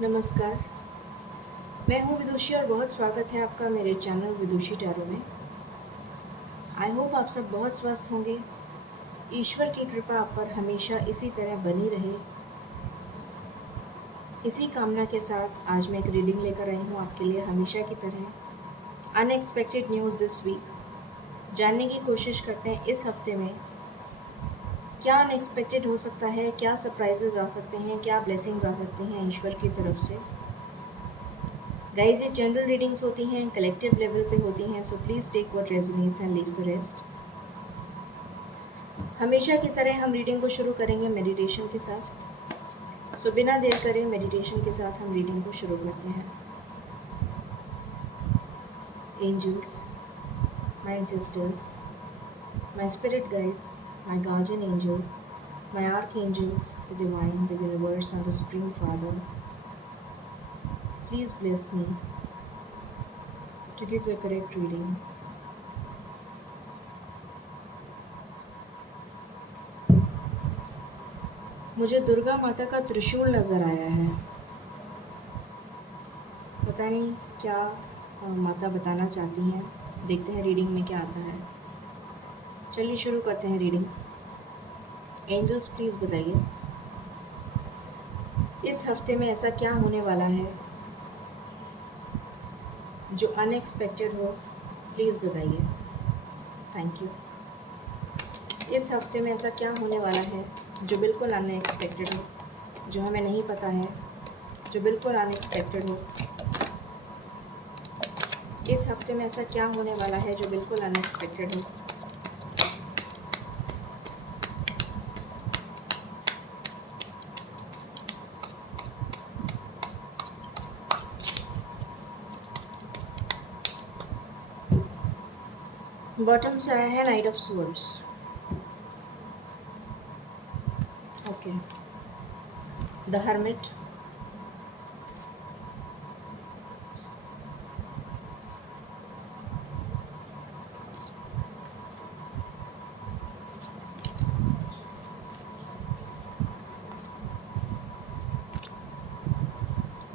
नमस्कार, मैं हूँ विदुषी और बहुत स्वागत है आपका मेरे चैनल विदुषी टैरो में। आई होप आप सब बहुत स्वस्थ होंगे। ईश्वर की कृपा आप पर हमेशा इसी तरह बनी रहे। इसी कामना के साथ आज मैं एक रीडिंग लेकर आई हूँ आपके लिए हमेशा की तरह। Unexpected news this week. जानने की कोशिश करते हैं इस हफ्ते में क्या अनएक्सपेक्टेड हो सकता है, क्या सरप्राइजेज आ सकते हैं, क्या ब्लेसिंग्स आ सकते हैं ईश्वर की तरफ से। गाइज ये जनरल रीडिंग्स होती हैं, कलेक्टिव लेवल पे होती हैं, so please take what resonates and leave the rest. हमेशा की तरह हम रीडिंग को शुरू करेंगे मेडिटेशन के साथ। सो बिना देर करे मेडिटेशन के साथ हम रीडिंग को शुरू करते हैं। Angels, my ancestors, my spirit guides, my guardian angels, my archangels, the divine, the universe and the supreme father, please bless me to give the correct reading. मुझे दुर्गा माता का त्रिशूल नज़र आया है। पता नहीं क्या माता बताना चाहती हैं। देखते हैं रीडिंग में क्या आता है। चलिए शुरू करते हैं रीडिंग। एंजल्स प्लीज़ बताइए इस हफ्ते में ऐसा क्या होने वाला है जो अनएक्सपेक्टेड हो। प्लीज़ बताइए। Thank you. इस हफ्ते में ऐसा क्या होने वाला है जो बिल्कुल अनएक्सपेक्टेड हो, जो हमें नहीं पता है, जो बिल्कुल अनएक्सपेक्टेड हो। इस हफ्ते में ऐसा क्या होने वाला है जो बिल्कुल अनएक्सपेक्टेड हो। बॉटम से आया है night of swords. Okay, the hermit,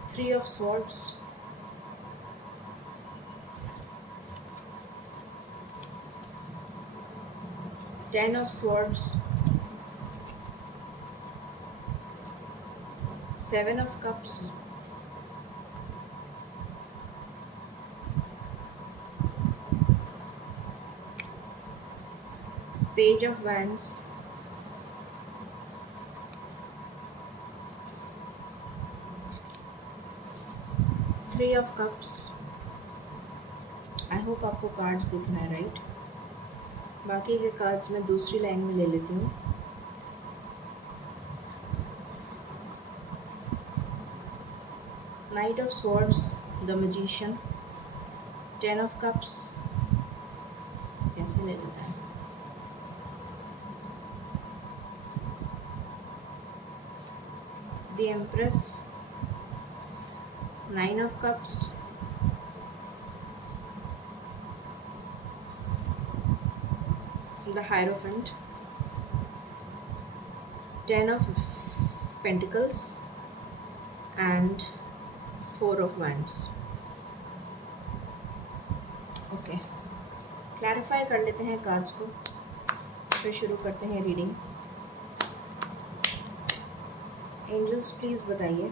three of swords, ten of swords, seven of cups, page of wands, three of cups. I hope आपको कार्ड्स दिख रहे हैं, राइट? बाकी के कार्ड्स मैं दूसरी लाइन में ले लेती हूँ। Night of swords, the magician, ten of cups, कैसे ले लेता है, the empress, nine of cups, the hierophant, ten of pentacles and four of wands. Okay, clarify कर लेते हैं कार्ड्स को, फिर शुरू करते हैं रीडिंग। एंजल्स प्लीज़ बताइए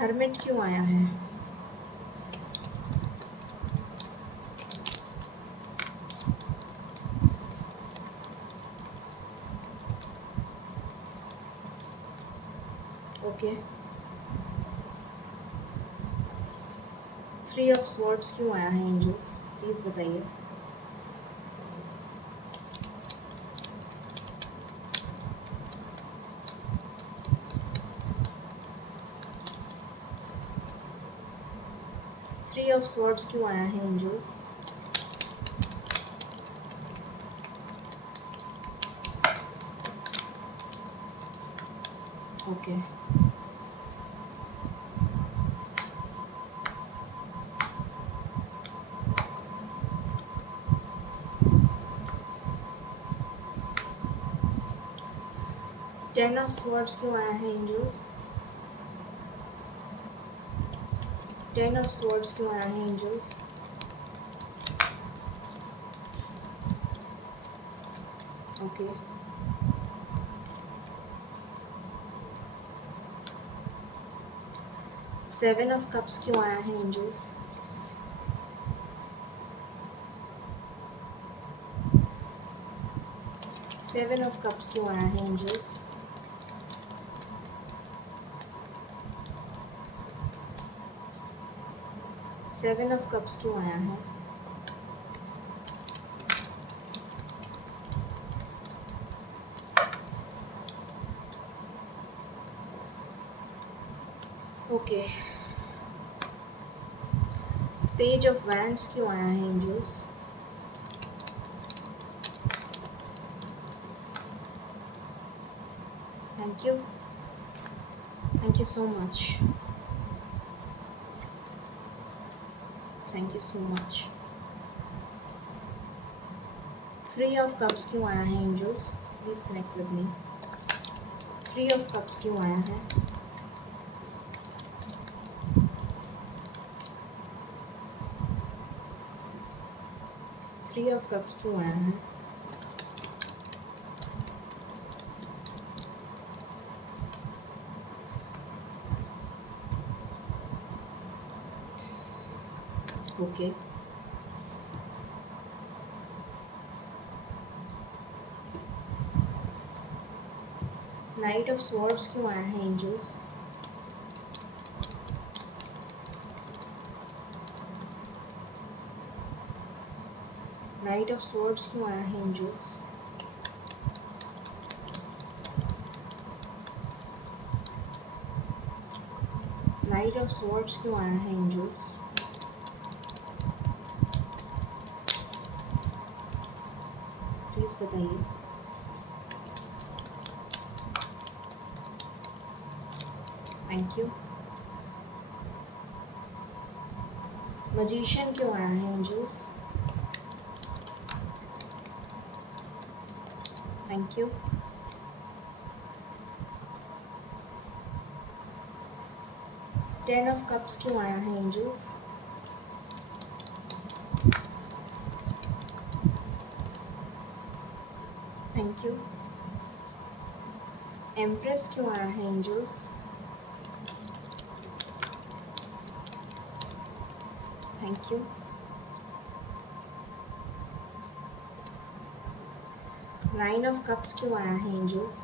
हर्मिट क्यों आया है। ओके, थ्री ऑफ स्वॉर्ड्स क्यों आया है एंजल्स, प्लीज़ बताइए। थ्री ऑफ स्वॉर्ड्स क्यों आया है angels. Okay, ten of swords क्यों आया है एंजल्स? टेन ऑफ स्वॉर्ड्स क्यों आया है angels? Okay, seven of cups क्यों आया है एंजल्स? सेवन ऑफ कप्स क्यों आया है एंजल्स? सेवन ऑफ कप्स क्यों आया है? ओके, पेज ऑफ वैंड्स क्यों आया है angels? Thank you so much, thank you so much. Three of cups क्यों आया है angels? Please connect with me. Three of cups क्यों आया है? थ्री ऑफ कप्स क्यों आया है? ओके, नाइट ऑफ स्वॉर्ड्स क्यों आया है एंजल्स? नाइट ऑफ स्वॉर्ड्स क्यों आया है एंजल्स? नाइट ऑफ स्वॉर्ड्स क्यों आया है एंजल्स? प्लीज बताइए। Thank you. मजीशियन क्यों आया है angels? Thank you. Ten of cups क्यों आया है एंजल्स? Thank you. एम्प्रेस क्यों आया है angels? Thank you. Nine of cups क्यों आया है angels?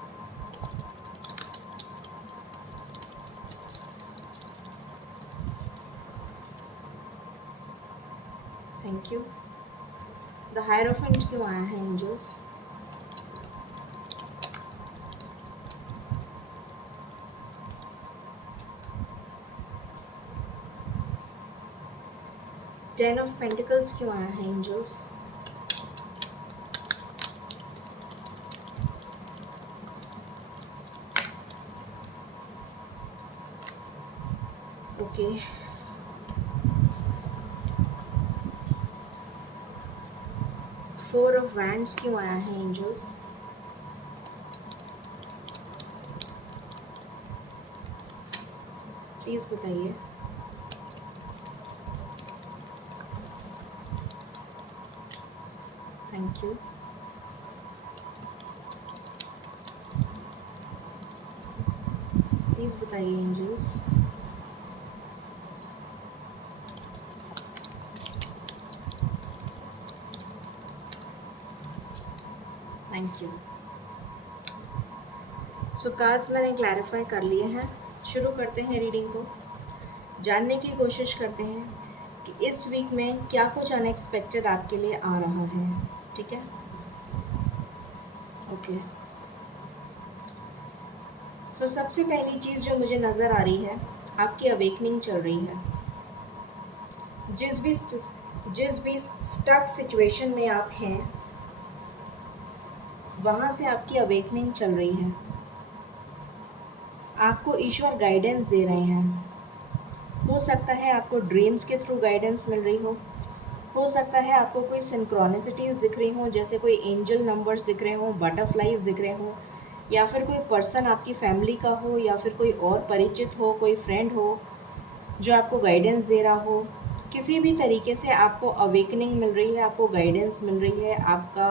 Thank you. The hierophant क्यों आया है एंजल्स? टेन ऑफ पेंटिकल्स क्यों आया है angels? Okay, four of wands क्यों आया है एंजल्स? प्लीज बताइए। Thank you. प्लीज बताइए angels. Thank you. So cards मैंने क्लैरिफाई कर लिए हैं। शुरू करते हैं रीडिंग को। जानने की कोशिश करते हैं कि इस वीक में क्या कुछ अनएक्सपेक्टेड आपके लिए आ रहा है। ठीक है, ओके। सो सबसे पहली चीज़ जो मुझे नज़र आ रही है, आपकी अवेकनिंग चल रही है। जिस भी स्टक सिचुएशन में आप हैं, वहाँ से आपकी अवेकनिंग चल रही है। आपको ईश्वर गाइडेंस दे रहे हैं। हो सकता है आपको ड्रीम्स के थ्रू गाइडेंस मिल रही हो सकता है आपको कोई सिंक्रोनिसिटीज़ दिख रही हो, जैसे कोई एंजल नंबर्स दिख रहे हो, बटरफ्लाइज दिख रहे हो, या फिर कोई पर्सन आपकी फैमिली का हो या फिर कोई और परिचित हो, कोई फ्रेंड हो जो आपको गाइडेंस दे रहा हो। किसी भी तरीके से आपको अवेकनिंग मिल रही है, आपको गाइडेंस मिल रही है, आपका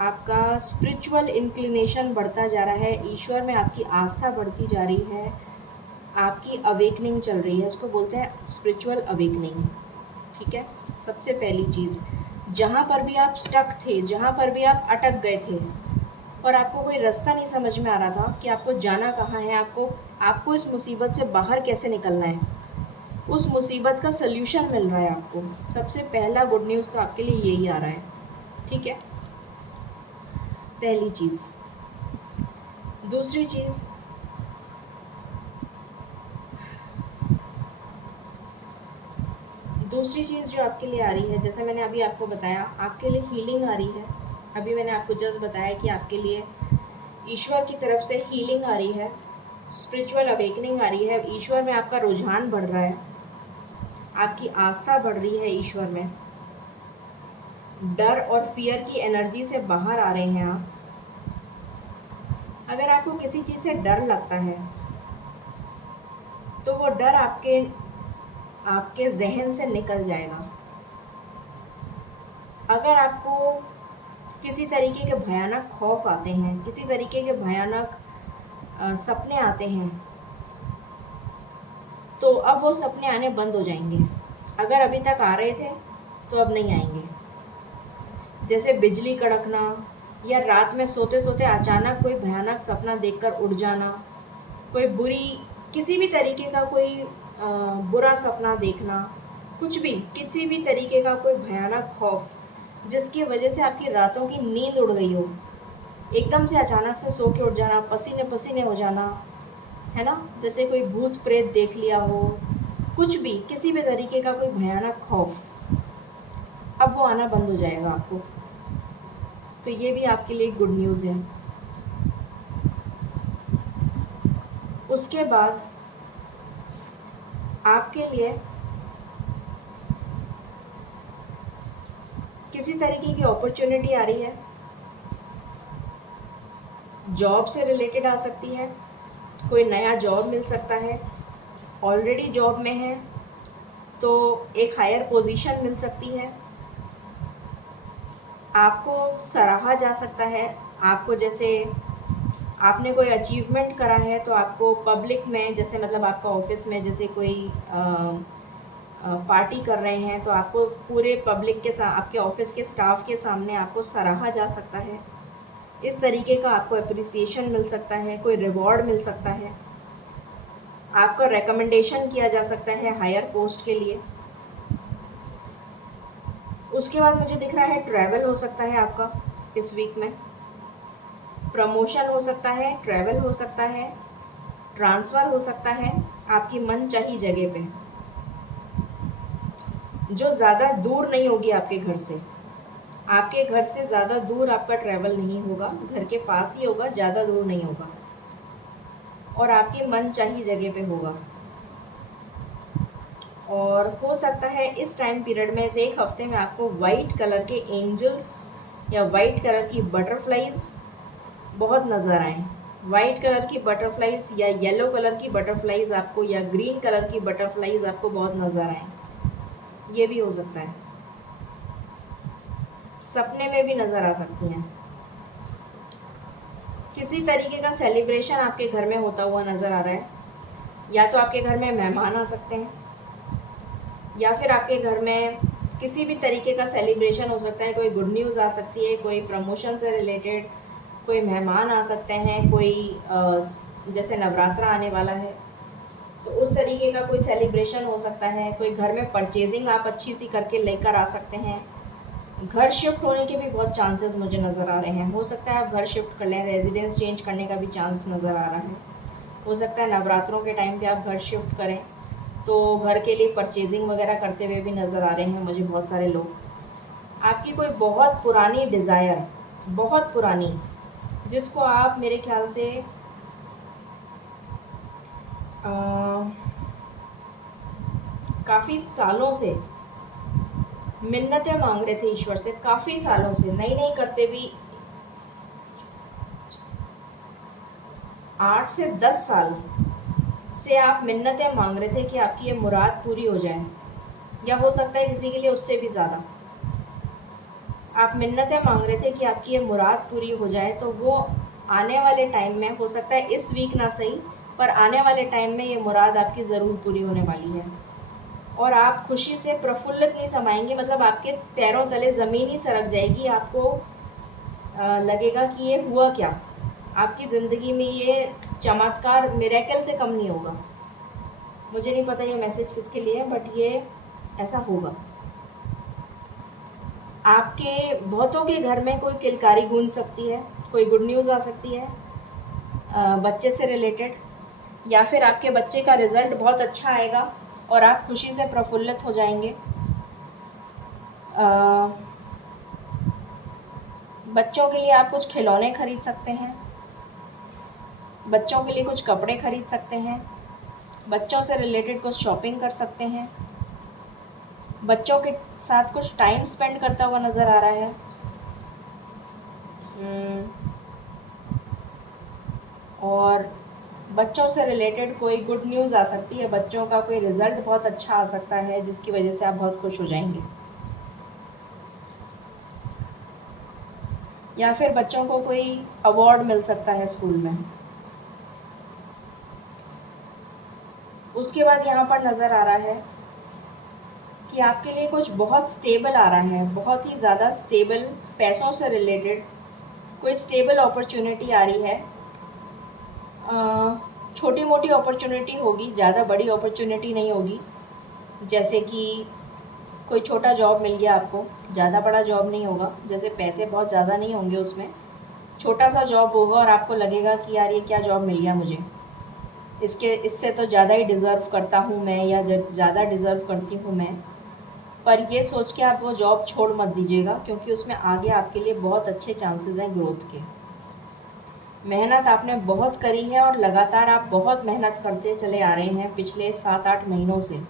आपका स्पिरिचुअल इंक्लिनेशन बढ़ता जा रहा है, ईश्वर में आपकी आस्था बढ़ती जा रही है, आपकी अवेकनिंग चल रही है। इसको बोलते हैं स्पिरिचुअल अवेकनिंग। ठीक है। सबसे पहली चीज़, जहाँ पर भी आप स्टक थे, जहाँ पर भी आप अटक गए थे और आपको कोई रास्ता नहीं समझ में आ रहा था कि आपको जाना कहाँ है, आपको इस मुसीबत से बाहर कैसे निकलना है, उस मुसीबत का सल्यूशन मिल रहा है आपको। सबसे पहला गुड न्यूज़ तो आपके लिए यही आ रहा है। ठीक है, पहली चीज़। दूसरी चीज़, जो आपके लिए आ रही है, जैसे मैंने अभी आपको बताया, आपके लिए हीलिंग आ रही है। अभी मैंने आपको जस्ट बताया कि आपके लिए ईश्वर की तरफ से हीलिंग आ रही है, स्पिरिचुअल अवेकनिंग आ रही है, ईश्वर में आपका रुझान बढ़ रहा है, आपकी आस्था बढ़ रही है ईश्वर में, डर और फियर की एनर्जी से बाहर आ रहे हैं आप। अगर आपको किसी चीज़ से डर लगता है तो वो डर आपके जहन से निकल जाएगा। अगर आपको किसी तरीके के भयानक खौफ आते हैं, किसी तरीके के भयानक सपने आते हैं, तो अब वो सपने आने बंद हो जाएंगे। अगर अभी तक आ रहे थे तो अब नहीं आएंगे। जैसे बिजली कड़कना या रात में सोते सोते अचानक कोई भयानक सपना देखकर उठ जाना, कोई किसी भी तरीके का कोई बुरा सपना देखना, कुछ भी, किसी भी तरीके का कोई भयानक खौफ जिसकी वजह से आपकी रातों की नींद उड़ गई हो, एकदम से अचानक से सो के उठ जाना, पसीने पसीने हो जाना, है ना, जैसे कोई भूत प्रेत देख लिया हो, कुछ भी, किसी भी तरीके का कोई भयानक खौफ, अब वो आना बंद हो जाएगा आपको। तो ये भी आपके लिए गुड न्यूज़ है। उसके बाद आपके लिए किसी तरीके की अपॉर्चुनिटी आ रही है, जॉब से रिलेटेड आ सकती है, कोई नया जॉब मिल सकता है, ऑलरेडी जॉब में है तो एक हायर पोजीशन मिल सकती है, आपको सराहा जा सकता है। आपको, जैसे आपने कोई अचीवमेंट करा है तो आपको पब्लिक में, जैसे मतलब आपका ऑफिस में जैसे कोई पार्टी कर रहे हैं तो आपको पूरे पब्लिक के साथ, आपके ऑफिस के स्टाफ के सामने आपको सराहा जा सकता है। इस तरीके का आपको अप्रिसिएशन मिल सकता है, कोई रिवॉर्ड मिल सकता है, आपका रिकमेंडेशन किया जा सकता है हायर पोस्ट के लिए। उसके बाद मुझे दिख रहा है ट्रैवल हो सकता है आपका इस वीक में, प्रमोशन हो सकता है, ट्रैवल हो सकता है, ट्रांसफ़र हो सकता है आपकी मनचाही जगह पे, जो ज़्यादा दूर नहीं होगी आपके घर से। आपके घर से ज़्यादा दूर आपका ट्रैवल नहीं होगा, घर के पास ही होगा, ज़्यादा दूर नहीं होगा, और आपकी मनचाही जगह पे होगा। और हो सकता है इस टाइम पीरियड में से एक हफ्ते में आपको वाइट कलर के एंजल्स या वाइट कलर की बटरफ्लाइज बहुत नज़र आए। वाइट कलर की बटरफ्लाइज या येलो कलर की बटरफ्लाइज आपको, या ग्रीन कलर की बटरफ्लाइज आपको बहुत नज़र आए, ये भी हो सकता है। सपने में भी नज़र आ सकती हैं। किसी तरीके का सेलिब्रेशन आपके घर में होता हुआ नज़र आ रहा है, या तो आपके घर में मेहमान आ सकते हैं, या फिर आपके घर में किसी भी तरीके का सेलिब्रेशन हो सकता है। कोई गुड न्यूज़ आ सकती है, कोई प्रमोशन से रिलेटेड कोई मेहमान आ सकते हैं, कोई जैसे नवरात्रा आने वाला है तो उस तरीके का कोई सेलिब्रेशन हो सकता है। कोई घर में परचेजिंग आप अच्छी सी करके लेकर आ सकते हैं। घर शिफ्ट होने के भी बहुत चांसेस मुझे नज़र आ रहे हैं। हो सकता है आप घर शिफ्ट कर लें, रेजिडेंस चेंज करने का भी चांस नज़र आ रहा है। हो सकता है नवरात्रों के टाइम पे आप घर शिफ्ट करें, तो घर के लिए परचेजिंग वगैरह करते हुए भी नज़र आ रहे हैं मुझे बहुत सारे लोग। आपकी कोई बहुत पुरानी डिज़ायर, बहुत पुरानी, जिसको आप मेरे ख्याल से काफ़ी सालों से मिन्नतें मांग रहे थे ईश्वर से, काफ़ी सालों से, नहीं करते भी 8 से 10 साल से आप मिन्नतें मांग रहे थे कि आपकी ये मुराद पूरी हो जाए, या हो सकता है किसी के लिए उससे भी ज़्यादा आप मिन्नतें मांग रहे थे कि आपकी ये मुराद पूरी हो जाए, तो वो आने वाले टाइम में, हो सकता है इस वीक ना सही, पर आने वाले टाइम में ये मुराद आपकी ज़रूर पूरी होने वाली है। और आप खुशी से प्रफुल्लित नहीं समाएंगे, मतलब आपके पैरों तले ज़मीन ही सरक जाएगी। आपको लगेगा कि ये हुआ क्या, आपकी ज़िंदगी में ये चमत्कार मिरेकल से कम नहीं होगा। मुझे नहीं पता ये मैसेज किसके लिए है, बट ये ऐसा होगा। आपके बहुतों के घर में कोई किलकारी गूंज सकती है, कोई गुड न्यूज़ आ सकती है बच्चे से रिलेटेड, या फिर आपके बच्चे का रिज़ल्ट बहुत अच्छा आएगा और आप खुशी से प्रफुल्लित हो जाएंगे। बच्चों के लिए आप कुछ खिलौने खरीद सकते हैं, बच्चों के लिए कुछ कपड़े खरीद सकते हैं, बच्चों से रिलेटेड कुछ शॉपिंग कर सकते हैं, बच्चों के साथ कुछ टाइम स्पेंड करता हुआ नज़र आ रहा है। और बच्चों से रिलेटेड कोई गुड न्यूज़ आ सकती है, बच्चों का कोई रिज़ल्ट बहुत अच्छा आ सकता है जिसकी वजह से आप बहुत खुश हो जाएंगे, या फिर बच्चों को कोई अवार्ड मिल सकता है स्कूल में। उसके बाद यहाँ पर नज़र आ रहा है कि आपके लिए कुछ बहुत स्टेबल आ रहा है, बहुत ही ज़्यादा स्टेबल, पैसों से रिलेटेड कोई स्टेबल अपॉर्चुनिटी आ रही है। छोटी मोटी अपॉर्चुनिटी होगी, ज़्यादा बड़ी अपॉर्चुनिटी नहीं होगी। जैसे कि कोई छोटा जॉब मिल गया आपको, ज़्यादा बड़ा जॉब नहीं होगा, जैसे पैसे बहुत ज़्यादा नहीं होंगे उसमें, छोटा सा जॉब होगा और आपको लगेगा कि यार ये क्या जॉब मिल गया मुझे, इससे तो ज़्यादा ही डिज़र्व करता हूँ मैं, या ज़्यादा डिज़र्व करती हूँ मैं। पर ये सोच के आप वो जॉब छोड़ मत दीजिएगा, क्योंकि उसमें आगे आपके लिए बहुत अच्छे चांसेस हैं ग्रोथ के। मेहनत आपने बहुत करी है और लगातार आप बहुत मेहनत करते चले आ रहे हैं पिछले 7-8 महीनों से।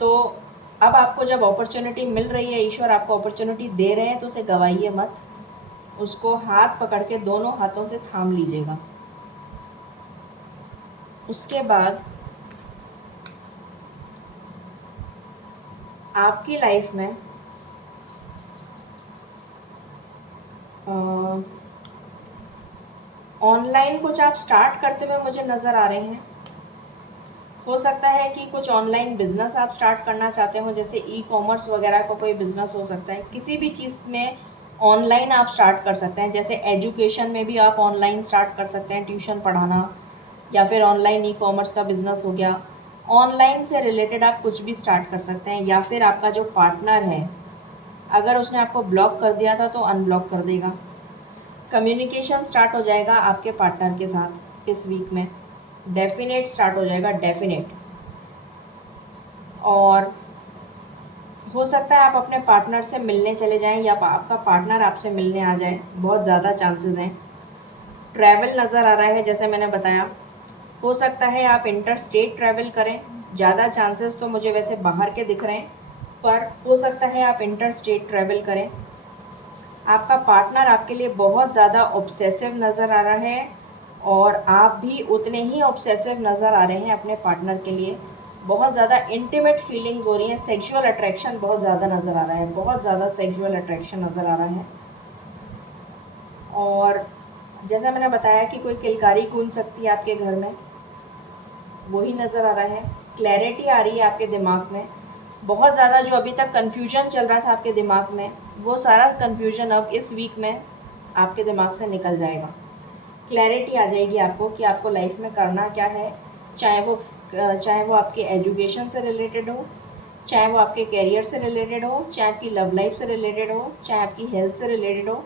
तो अब आपको जब अपॉर्चुनिटी मिल रही है, ईश्वर आपको अपॉर्चुनिटी दे रहे हैं, तो उसे गवाइए मत, उसको हाथ पकड़ के दोनों हाथों से थाम लीजिएगा। उसके बाद आपकी लाइफ में ऑनलाइन कुछ आप स्टार्ट करते हुए मुझे नज़र आ रहे हैं। हो सकता है कि कुछ ऑनलाइन बिजनेस आप स्टार्ट करना चाहते हो, जैसे ई कॉमर्स वगैरह का कोई बिजनेस हो सकता है। किसी भी चीज़ में ऑनलाइन आप स्टार्ट कर सकते हैं, जैसे एजुकेशन में भी आप ऑनलाइन स्टार्ट कर सकते हैं, ट्यूशन पढ़ाना, या फिर ऑनलाइन ई कॉमर्स का बिजनेस हो गया। ऑनलाइन से रिलेटेड आप कुछ भी स्टार्ट कर सकते हैं, या फिर आपका जो पार्टनर है, अगर उसने आपको ब्लॉक कर दिया था तो अनब्लॉक कर देगा। कम्युनिकेशन स्टार्ट हो जाएगा आपके पार्टनर के साथ इस वीक में, डेफिनेट स्टार्ट हो जाएगा, डेफिनेट। और हो सकता है आप अपने पार्टनर से मिलने चले जाएं, या आपका पार्टनर आपसे मिलने आ जाए, बहुत ज़्यादा चांसेस हैं। ट्रैवल नज़र आ रहा है, जैसे मैंने बताया। हो सकता है आप इंटर स्टेट ट्रैवल करें, ज़्यादा चांसेस तो मुझे वैसे बाहर के दिख रहे हैं, पर हो सकता है आप इंटर स्टेट ट्रैवल करें। आपका पार्टनर आपके लिए बहुत ज़्यादा ऑब्सेसिव नज़र आ रहा है, और आप भी उतने ही ऑब्सेसिव नज़र आ रहे हैं अपने पार्टनर के लिए। बहुत ज़्यादा इंटीमेट फीलिंग्स हो रही हैं, सेक्सुअल अट्रैक्शन बहुत ज़्यादा नज़र आ रहा है, बहुत ज़्यादा सेक्सुअल अट्रैक्शन नज़र आ रहा है। और जैसा मैंने बताया कि कोई किलकारी गूंज सकती है आपके घर में, वही नज़र आ रहा है। क्लैरिटी आ रही है आपके दिमाग में, बहुत ज़्यादा जो अभी तक कन्फ्यूजन चल रहा था आपके दिमाग में, वो सारा कन्फ्यूजन अब इस वीक में आपके दिमाग से निकल जाएगा। क्लैरिटी आ जाएगी आपको कि आपको लाइफ में करना क्या है, चाहे वो आपके एजुकेशन से रिलेटेड हो, चाहे वो आपके करियर से रिलेटेड हो, चाहे आपकी लव लाइफ से रिलेटेड हो, चाहे आपकी हेल्थ से रिलेटेड हो।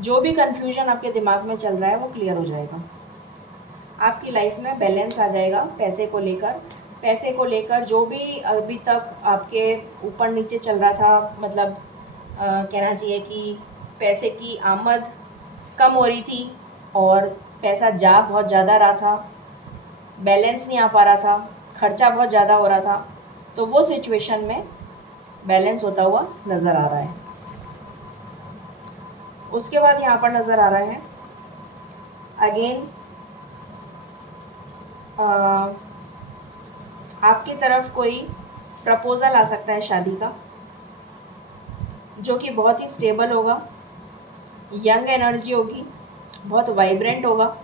जो भी कन्फ्यूजन आपके दिमाग में चल रहा है वो क्लियर हो जाएगा। आपकी लाइफ में बैलेंस आ जाएगा पैसे को लेकर जो भी अभी तक आपके ऊपर नीचे चल रहा था, मतलब कहना चाहिए कि पैसे की आमद कम हो रही थी और पैसा जा बहुत ज़्यादा रहा था, बैलेंस नहीं आ पा रहा था, खर्चा बहुत ज़्यादा हो रहा था, तो वो सिचुएशन में बैलेंस होता हुआ नज़र आ रहा है। उसके बाद यहाँ पर नज़र आ रहा है अगेन अ, आपकी तरफ कोई प्रपोज़ल आ सकता है शादी का, जो कि बहुत ही स्टेबल होगा, यंग एनर्जी होगी, बहुत वाइब्रेंट होगा,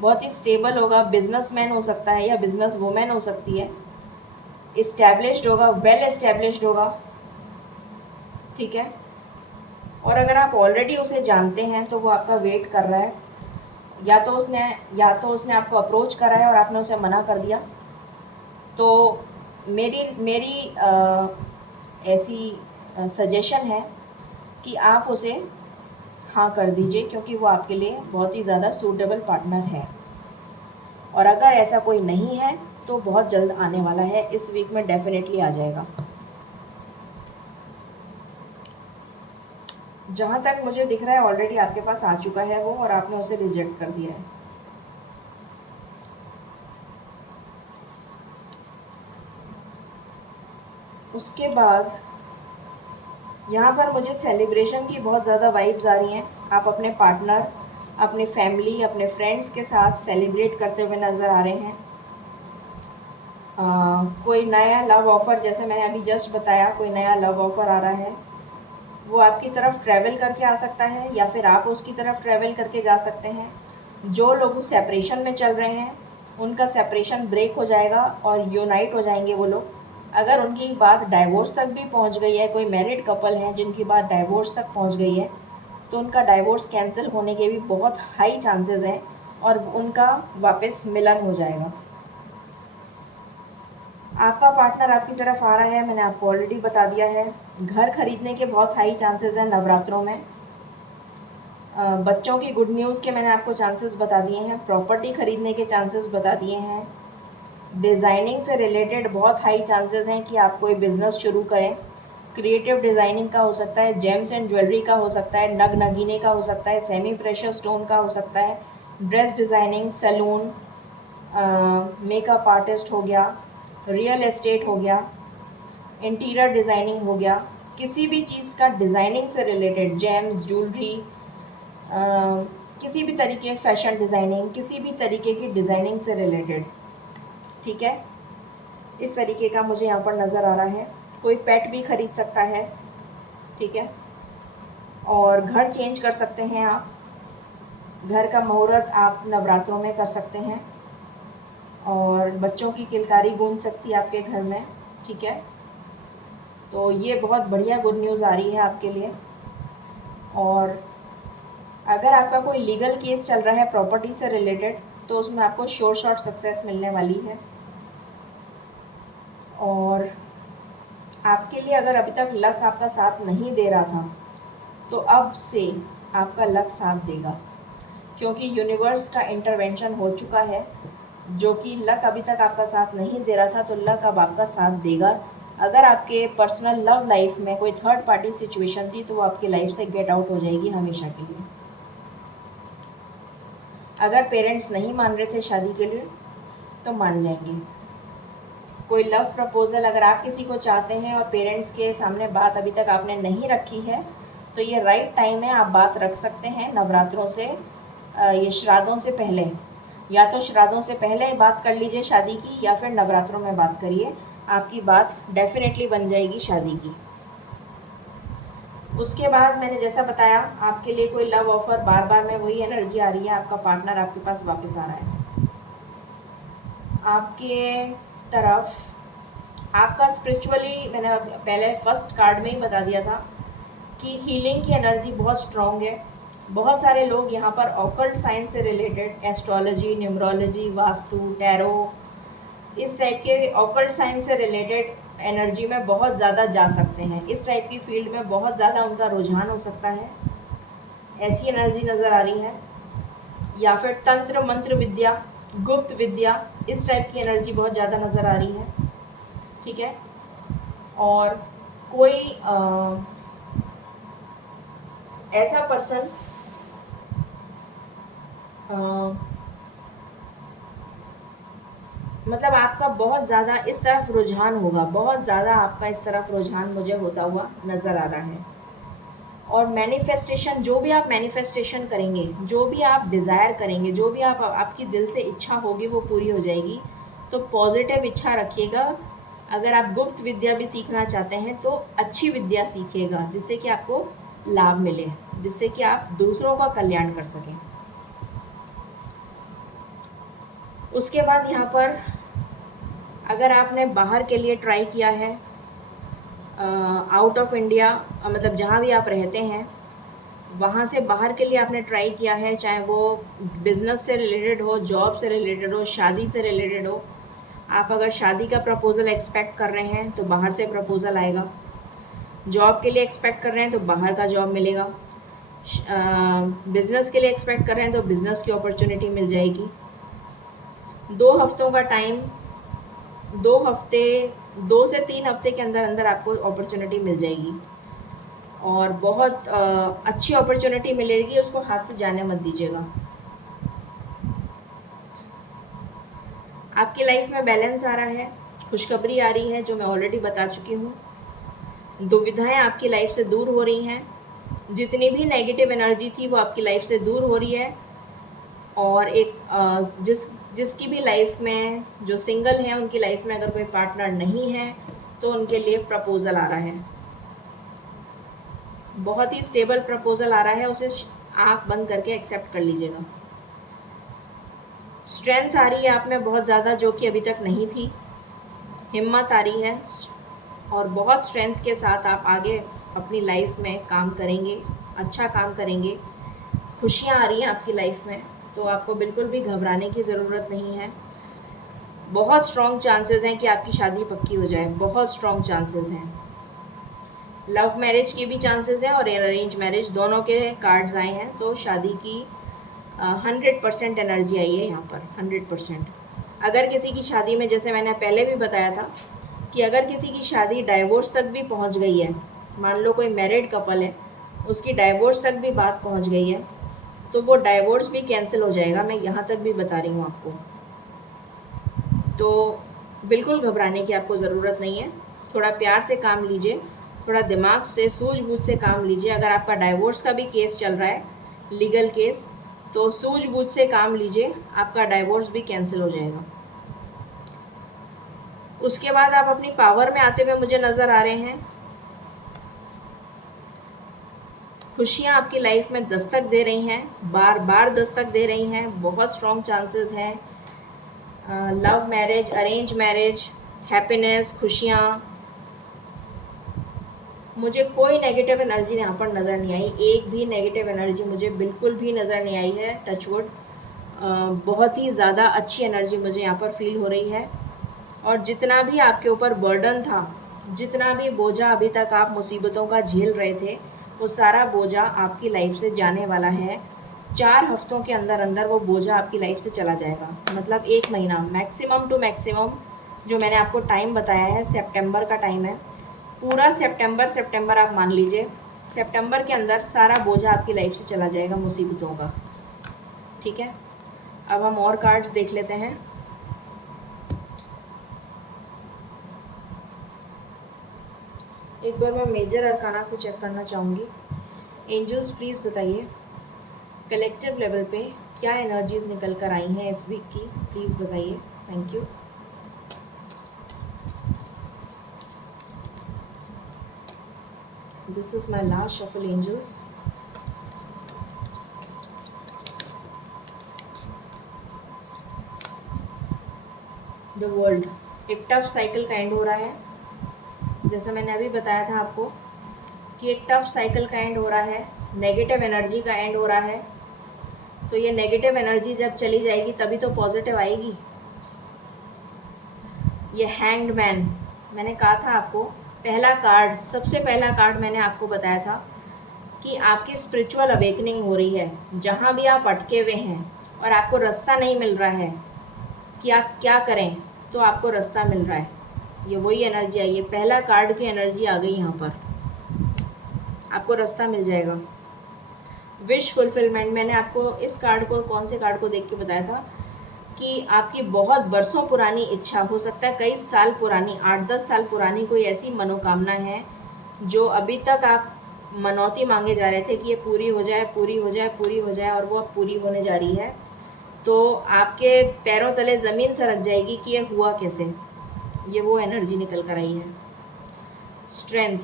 बहुत ही स्टेबल होगा, बिजनेसमैन हो सकता है या बिजनेस वुमेन हो सकती है, इस्टेब्लिश्ड होगा, वेल एस्टेब्लिश्ड होगा, ठीक है। और अगर आप ऑलरेडी उसे जानते हैं तो वो आपका वेट कर रहा है, या तो उसने आपको अप्रोच करा है और आपने उसे मना कर दिया। तो मेरी मेरी ऐसी सजेशन है कि आप उसे हाँ कर दीजिए, क्योंकि वो आपके लिए बहुत ही ज़्यादा सूटेबल पार्टनर है। और अगर ऐसा कोई नहीं है तो बहुत जल्द आने वाला है, इस वीक में डेफिनेटली आ जाएगा। जहाँ तक मुझे दिख रहा है ऑलरेडी आपके पास आ चुका है वो, और आपने उसे रिजेक्ट कर दिया है। उसके बाद यहाँ पर मुझे सेलिब्रेशन की बहुत ज़्यादा वाइब्स आ रही हैं। आप अपने पार्टनर, अपनी फैमिली, अपने फ्रेंड्स के साथ सेलिब्रेट करते हुए नज़र आ रहे हैं। कोई नया लव ऑफ़र, जैसे मैंने अभी जस्ट बताया, कोई नया लव ऑफ़र आ रहा है, वो आपकी तरफ ट्रैवल करके आ सकता है या फिर आप उसकी तरफ ट्रैवल करके जा सकते हैं। जो लोग सेपरेशन में चल रहे हैं उनका सेपरेशन ब्रेक हो जाएगा और यूनाइट हो जाएंगे वो लोग। अगर उनकी बात डाइवोर्स तक भी पहुंच गई है, कोई मैरिड कपल हैं जिनकी बात डाइवोर्स तक पहुंच गई है, तो उनका डाइवोर्स कैंसिल होने के भी बहुत हाई चांसेस हैं और उनका वापस मिलन हो जाएगा। आपका पार्टनर आपकी तरफ आ रहा है, मैंने आपको ऑलरेडी बता दिया है। घर खरीदने के बहुत हाई चांसेस हैं नवरात्रों में। बच्चों की गुड न्यूज़ के मैंने आपको चांसेस बता दिए हैं। प्रॉपर्टी खरीदने के चांसेस बता दिए हैं। डिज़ाइनिंग से रिलेटेड बहुत हाई चांसेस हैं कि आप कोई बिज़नेस शुरू करें। क्रिएटिव डिज़ाइनिंग का हो सकता है, जेम्स एंड ज्वेलरी का हो सकता है, नग नगीने का हो सकता है, सेमी प्रेशर स्टोन का हो सकता है, dress designing, salon, makeup artist हो गया, रियल एस्टेट हो गया, इंटीरियर डिज़ाइनिंग हो गया, किसी भी चीज़ का डिज़ाइनिंग से रिलेटेड, जेम्स, ज्वेलरी, किसी भी तरीके, फैशन डिज़ाइनिंग, किसी भी तरीके की डिज़ाइनिंग से रिलेटेड, ठीक है। इस तरीके का मुझे यहाँ पर नज़र आ रहा है। कोई पेट भी खरीद सकता है, ठीक है। और घर चेंज कर सकते हैं आप, घर का मुहूर्त आप नवरात्रों में कर सकते हैं, और बच्चों की किलकारी गूंज सकती है आपके घर में, ठीक है। तो ये बहुत बढ़िया गुड न्यूज़ आ रही है आपके लिए। और अगर आपका कोई लीगल केस चल रहा है प्रॉपर्टी से रिलेटेड, तो उसमें आपको श्योर शॉट सक्सेस मिलने वाली है। और आपके लिए अगर अभी तक लक आपका साथ नहीं दे रहा था, तो अब से आपका लक साथ देगा, क्योंकि यूनिवर्स का इंटरवेंशन हो चुका है। जो कि लक अभी तक आपका साथ नहीं दे रहा था, तो लक अब आपका साथ देगा। अगर आपके पर्सनल लव लाइफ में कोई थर्ड पार्टी सिचुएशन थी, तो वो आपकी लाइफ से गेट आउट हो जाएगी हमेशा के लिए। अगर पेरेंट्स नहीं मान रहे थे शादी के लिए, तो मान जाएंगे। कोई लव प्रपोज़ल अगर आप किसी को चाहते हैं और पेरेंट्स के सामने बात अभी तक आपने नहीं रखी है, तो ये राइट टाइम है, आप बात रख सकते हैं नवरात्रों से, ये श्राद्धों से पहले। या तो श्राद्धों से पहले बात कर लीजिए शादी की, या फिर नवरात्रों में बात करिए, आपकी बात डेफिनेटली बन जाएगी शादी की। उसके बाद मैंने जैसा बताया, आपके लिए कोई लव ऑफ़र, बार बार में वही एनर्जी आ रही है, आपका पार्टनर आपके पास वापस आ रहा है। आपके तरफ आपका स्पिरिचुअली, मैंने पहले फर्स्ट कार्ड में ही बता दिया था कि हीलिंग की एनर्जी बहुत स्ट्रॉन्ग है। बहुत सारे लोग यहाँ पर ऑकल्ट साइंस से related, astrology, numerology, vastu, tarot, इस टाइप के ऑकल्ट साइंस से रिलेटेड एनर्जी में बहुत ज़्यादा जा सकते हैं। इस टाइप की फील्ड में बहुत ज़्यादा उनका रुझान हो सकता है, ऐसी एनर्जी नज़र आ रही है। या फिर तंत्र मंत्र विद्या, गुप्त विद्या, इस टाइप की एनर्जी बहुत ज़्यादा नज़र आ रही है, ठीक है। और कोई ऐसा पर्सन मतलब आपका बहुत ज़्यादा इस तरफ रुझान होगा, बहुत ज़्यादा आपका इस तरफ रुझान मुझे होता हुआ नज़र आ रहा है। और मैनिफेस्टेशन, जो भी आप मैनिफेस्टेशन करेंगे, जो भी आप डिज़ायर करेंगे, जो भी आप आपकी दिल से इच्छा होगी वो पूरी हो जाएगी। तो पॉजिटिव इच्छा रखिएगा। अगर आप गुप्त विद्या भी सीखना चाहते हैं तो अच्छी विद्या सीखिएगा, जिससे कि आपको लाभ मिले, जिससे कि आप दूसरों का कल्याण कर सकें। उसके बाद यहाँ पर अगर आपने बाहर के लिए ट्राई किया है, आउट ऑफ इंडिया, मतलब जहाँ भी आप रहते हैं वहाँ से बाहर के लिए आपने ट्राई किया है, चाहे वो बिज़नेस से रिलेटेड हो, जॉब से रिलेटेड हो, शादी से रिलेटेड हो। आप अगर शादी का प्रपोज़ल एक्सपेक्ट कर रहे हैं तो बाहर से प्रपोज़ल आएगा। जॉब के लिए एक्सपेक्ट कर रहे हैं तो बाहर का जॉब मिलेगा। बिज़नेस के लिए एक्सपेक्ट कर रहे हैं तो बिज़नेस की अपॉर्चुनिटी मिल जाएगी। 2 हफ्तों का टाइम, 2 से 3 हफ्ते के अंदर अंदर आपको अपॉर्चुनिटी मिल जाएगी और बहुत अच्छी अपॉर्चुनिटी मिलेगी, उसको हाथ से जाने मत दीजिएगा। आपकी लाइफ में बैलेंस आ रहा है, खुशखबरी आ रही है जो मैं ऑलरेडी बता चुकी हूँ। दुविधाएं आपकी लाइफ से दूर हो रही हैं, जितनी भी नेगेटिव एनर्जी थी वो आपकी लाइफ से दूर हो रही है। और एक जिसकी भी लाइफ में, जो सिंगल हैं उनकी लाइफ में अगर कोई पार्टनर नहीं है तो उनके लिए प्रपोज़ल आ रहा है, बहुत ही स्टेबल प्रपोज़ल आ रहा है, उसे आँख बंद करके एक्सेप्ट कर लीजिएगा। स्ट्रेंथ आ रही है आप में बहुत ज़्यादा, जो कि अभी तक नहीं थी। हिम्मत आ रही है और बहुत स्ट्रेंथ के साथ आप आगे अपनी लाइफ में काम करेंगे, अच्छा काम करेंगे। खुशियाँ आ रही हैं आपकी लाइफ में, तो आपको बिल्कुल भी घबराने की ज़रूरत नहीं है। बहुत स्ट्रॉन्ग चांसेस हैं कि आपकी शादी पक्की हो जाए, बहुत स्ट्रॉन्ग चांसेस हैं। लव मैरिज के भी चांसेस हैं और अरेंज मैरिज, दोनों के कार्ड्स आए हैं। तो शादी की 100% एनर्जी आई है यहाँ पर, 100%। अगर किसी की शादी में, जैसे मैंने पहले भी बताया था कि अगर किसी की शादी डाइवोर्स तक भी पहुँच गई है, मान लो कोई मैरिड कपल है, उसकी डाइवोर्स तक भी बात पहुँच गई है, तो वो डाइवोर्स भी कैंसिल हो जाएगा। मैं यहाँ तक भी बता रही हूँ आपको। तो बिल्कुल घबराने की आपको ज़रूरत नहीं है। थोड़ा प्यार से काम लीजिए, थोड़ा दिमाग से, सूझबूझ से काम लीजिए। अगर आपका डाइवोर्स का भी केस चल रहा है, लीगल केस, तो सूझबूझ से काम लीजिए, आपका डाइवोर्स भी कैंसिल हो जाएगा। उसके बाद आप अपनी पावर में आते हुए मुझे नज़र आ रहे हैं। खुशियाँ आपकी लाइफ में दस्तक दे रही हैं, बार बार दस्तक दे रही हैं, बहुत स्ट्रॉन्ग चांसेस हैं। Love marriage, arrange marriage, happiness, खुशियाँ, मुझे कोई नेगेटिव एनर्जी यहाँ पर नज़र नहीं आई। एक भी नेगेटिव एनर्जी मुझे बिल्कुल भी नज़र नहीं आई है। टचवुड, बहुत ही ज़्यादा अच्छी एनर्जी मुझे यहाँ पर फील हो रही है। और जितना भी आपके ऊपर बर्डन था, जितना भी बोझा अभी तक आप मुसीबतों का झेल रहे थे, वो सारा बोझा आपकी लाइफ से जाने वाला है। 4 हफ्तों के अंदर अंदर वो बोझा आपकी लाइफ से चला जाएगा, मतलब 1 महीना मैक्सिमम टू मैक्सिमम। जो मैंने आपको टाइम बताया है, सितंबर का टाइम है, पूरा सितंबर आप मान लीजिए। सितंबर के अंदर सारा बोझा आपकी लाइफ से चला जाएगा मुसीबतों का। ठीक है, अब हम और कार्ड्स देख लेते हैं। एक बार मैं मेजर अरकाना से चेक करना चाहूँगी। एंजल्स प्लीज़ बताइए कलेक्टिव लेवल पे क्या एनर्जीज निकल कर आई हैं इस वीक की, प्लीज़ बताइए। Thank you. This is my last shuffle, angels. The world, एक टफ साइकिल का एंड हो रहा है। जैसा मैंने अभी बताया था आपको कि एक टफ साइकिल का एंड हो रहा है, नेगेटिव एनर्जी का एंड हो रहा है। तो ये नेगेटिव एनर्जी जब चली जाएगी तभी तो पॉजिटिव आएगी। ये हैंग्ड मैन, मैंने कहा था आपको, पहला कार्ड, सबसे पहला कार्ड मैंने आपको बताया था कि आपकी स्पिरिचुअल अवेकनिंग हो रही है। जहाँ भी आप अटके हुए हैं और आपको रास्ता नहीं मिल रहा है कि आप क्या करें, तो आपको रास्ता मिल रहा है। ये वही एनर्जी आई है, पहला कार्ड की एनर्जी आ गई यहाँ पर, आपको रास्ता मिल जाएगा। विश फुलफिलमेंट, मैंने आपको इस कार्ड को, कौन से कार्ड को देख के बताया था कि आपकी बहुत बरसों पुरानी इच्छा, हो सकता है कई साल पुरानी, 8-10 साल पुरानी कोई ऐसी मनोकामना है जो अभी तक आप मनौती मांगे जा रहे थे कि ये पूरी हो जाए, पूरी हो जाए, पूरी हो जाए, और वो अब पूरी होने जा रही है, तो आपके पैरों तले ज़मीन सरक जाएगी कि ये हुआ कैसे। ये वो एनर्जी निकल कर आई है। स्ट्रेंथ,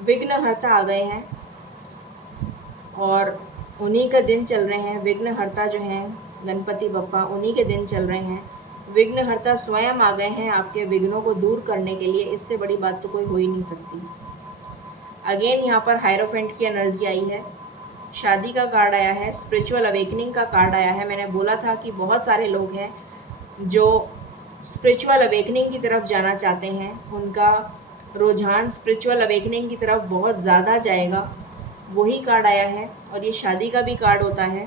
विघ्नहर्ता आ गए हैं और उन्हीं का दिन चल रहे हैं। विघ्नहर्ता जो हैं गणपति बप्पा, उन्हीं के दिन चल रहे हैं। विघ्नहर्ता स्वयं आ गए हैं आपके विघ्नों को दूर करने के लिए। इससे बड़ी बात तो कोई हो ही नहीं सकती। अगेन यहाँ पर हायरोफेंट की एनर्जी आई है, शादी का कार्ड आया है, स्पिरिचुअल अवेकनिंग का कार्ड आया है। मैंने बोला था कि बहुत सारे लोग हैं जो स्पिरिचुअल अवेकनिंग की तरफ जाना चाहते हैं, उनका रुझान स्पिरिचुअल अवेकनिंग की तरफ बहुत ज़्यादा जाएगा, वही कार्ड आया है। और ये शादी का भी कार्ड होता है,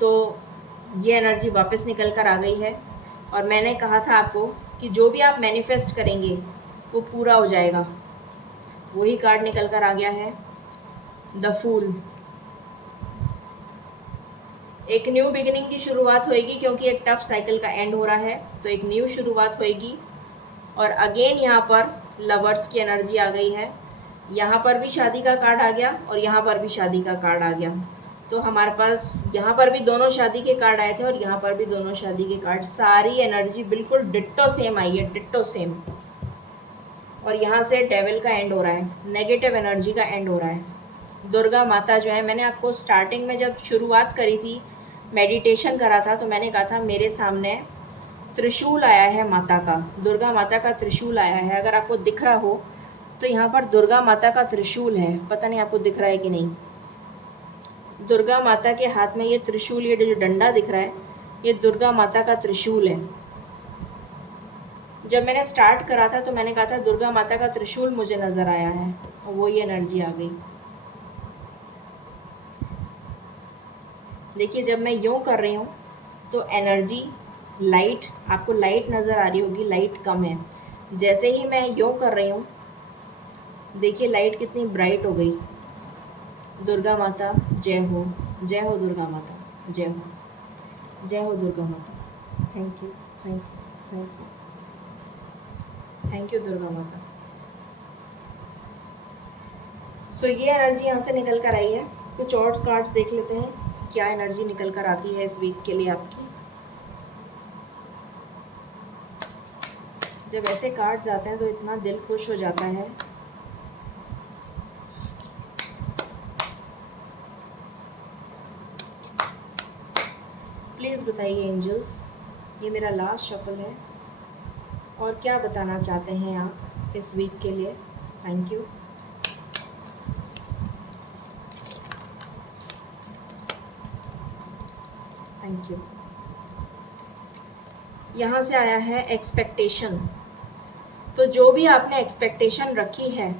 तो ये एनर्जी वापस निकल कर आ गई है। और मैंने कहा था आपको कि जो भी आप मैनिफेस्ट करेंगे वो पूरा हो जाएगा, वही कार्ड निकल कर आ गया है, द फूल। एक न्यू बिगिनिंग की शुरुआत होएगी, क्योंकि एक टफ साइकिल का एंड हो रहा है, तो एक न्यू शुरुआत होएगी। और अगेन यहाँ पर लवर्स की एनर्जी आ गई है। यहाँ पर भी शादी का कार्ड आ गया और यहाँ पर भी शादी का कार्ड आ गया। तो हमारे पास यहाँ पर भी दोनों शादी के कार्ड आए थे और यहाँ पर भी दोनों शादी के कार्ड। सारी एनर्जी बिल्कुल डिट्टो सेम आई है, डिट्टो सेम। और यहाँ से डेविल का एंड हो रहा है, नेगेटिव एनर्जी का एंड हो रहा है। दुर्गा माता जो है, मैंने आपको स्टार्टिंग में जब शुरुआत करी थी, मेडिटेशन करा था, तो मैंने कहा था मेरे सामने त्रिशूल आया है माता का, दुर्गा माता का त्रिशूल आया है। अगर आपको दिख रहा हो तो यहाँ पर दुर्गा माता का त्रिशूल है, पता नहीं आपको दिख रहा है कि नहीं। दुर्गा माता के हाथ में ये त्रिशूल, ये जो डंडा दिख रहा है, ये दुर्गा माता का त्रिशूल है। जब मैंने स्टार्ट करा था तो मैंने कहा था दुर्गा माता का त्रिशूल मुझे नज़र आया है, और वो ये एनर्जी आ गई। देखिए, जब मैं यूँ कर रही हूँ तो एनर्जी लाइट, आपको लाइट नज़र आ रही होगी, लाइट कम है। जैसे ही मैं यूँ कर रही हूँ, देखिए लाइट कितनी ब्राइट हो गई। दुर्गा माता जय हो, जय हो दुर्गा माता, जय हो, जय हो दुर्गा माता। Thank you, thank you, thank you, thank you Durga माता। सो ये एनर्जी यहाँ से निकल कर आई है। कुछ और कार्ड्स देख लेते हैं, क्या एनर्जी निकल कर आती है इस वीक के लिए आपकी। जब ऐसे कार्ड्स आते हैं तो इतना दिल खुश हो जाता है। प्लीज़ बताइए एंजल्स, ये मेरा लास्ट शफल है, और क्या बताना चाहते हैं आप इस वीक के लिए। Thank you. Thank you. यहाँ से आया है एक्सपेक्टेशन। तो जो भी आपने एक्सपेक्टेशन रखी है,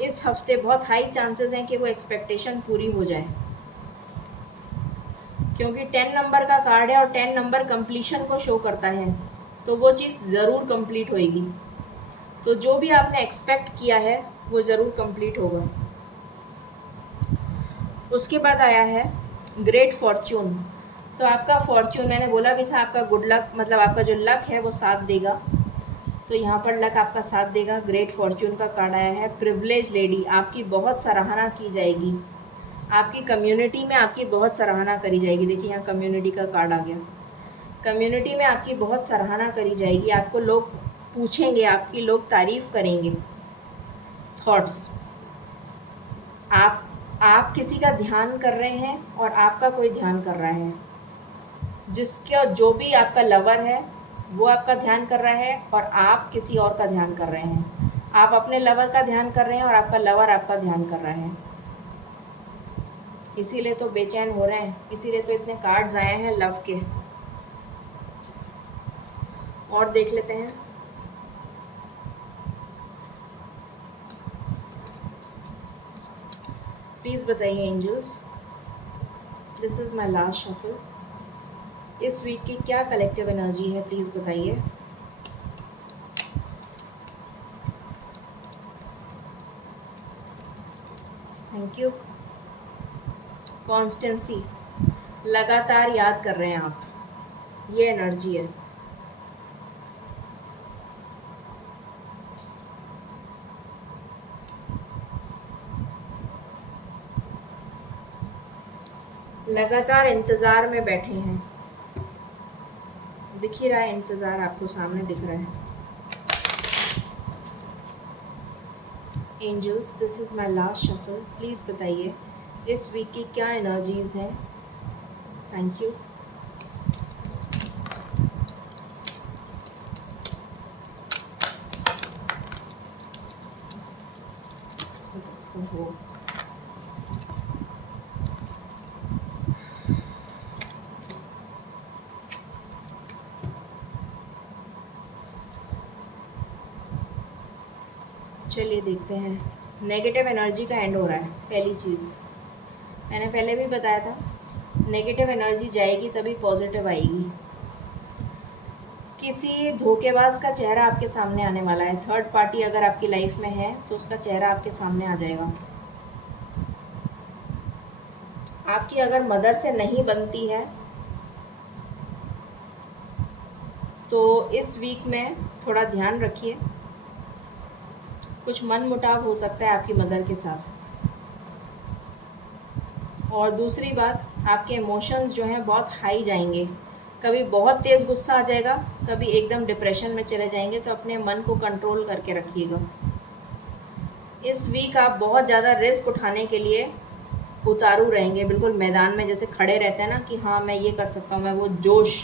इस हफ्ते बहुत हाई चांसेस हैं कि वो एक्सपेक्टेशन पूरी हो जाए, क्योंकि 10 नंबर का कार्ड है और 10 नंबर कंप्लीशन को शो करता है, तो वो चीज़ ज़रूर कंप्लीट होएगी। तो जो भी आपने एक्सपेक्ट किया है वो ज़रूर कंप्लीट होगा। उसके बाद आया है ग्रेट फॉर्च्यून। तो आपका फॉर्च्यून, मैंने बोला भी था आपका गुड लक, मतलब आपका जो लक है वो साथ देगा। तो यहाँ पर लक आपका साथ देगा। ग्रेट फॉर्च्यून का कार्ड आया है। प्रिविलेज लेडी, आपकी बहुत सराहना की जाएगी, आपकी कम्युनिटी में आपकी बहुत सराहना करी जाएगी। देखिए यहाँ कम्युनिटी का कार्ड आ गया। कम्युनिटी में आपकी बहुत सराहना करी जाएगी, आपको लोग पूछेंगे, आपकी लोग तारीफ़ करेंगे। थॉट्स, आप किसी का ध्यान कर रहे हैं और आपका कोई ध्यान कर रहा है। जिसका जो भी आपका लवर है वो आपका ध्यान कर रहा है और आप किसी और का ध्यान कर रहे हैं। आप अपने लवर का ध्यान कर रहे हैं और आपका लवर आपका ध्यान कर रहा है। इसीलिए तो बेचैन हो रहे हैं, इसीलिए तो इतने कार्ड्स आए हैं लव के। और देख लेते हैं। प्लीज़ बताइए angels, this is my last shuffle. इस वीक की क्या कलेक्टिव एनर्जी है, प्लीज़ बताइए। Thank you. कॉन्स्टेंसी, लगातार याद कर रहे हैं आप, ये एनर्जी है। लगातार इंतज़ार में बैठे हैं, दिख ही रहा है, इंतज़ार आपको सामने दिख रहा है। Angels, this is my last shuffle, please बताइए इस वीक की क्या एनर्जीज़ हैं। Thank you. ओहो, चलिए देखते हैं। नेगेटिव एनर्जी का एंड हो रहा है। पहली चीज़ मैंने पहले भी बताया था, नेगेटिव एनर्जी जाएगी तभी पॉजिटिव आएगी। किसी धोखेबाज का चेहरा आपके सामने आने वाला है। थर्ड पार्टी अगर आपकी लाइफ में है तो उसका चेहरा आपके सामने आ जाएगा। आपकी अगर मदर से नहीं बनती है तो इस वीक में थोड़ा ध्यान रखिए, कुछ मन मुटाव हो सकता है आपकी मदर के साथ। और दूसरी बात, आपके इमोशंस जो हैं बहुत हाई जाएंगे, कभी बहुत तेज़ गुस्सा आ जाएगा, कभी एकदम डिप्रेशन में चले जाएंगे, तो अपने मन को कंट्रोल करके रखिएगा। इस वीक आप बहुत ज़्यादा रिस्क उठाने के लिए उतारू रहेंगे, बिल्कुल मैदान में जैसे खड़े रहते हैं ना कि हाँ मैं ये कर सकता हूँ, मैं वो जोश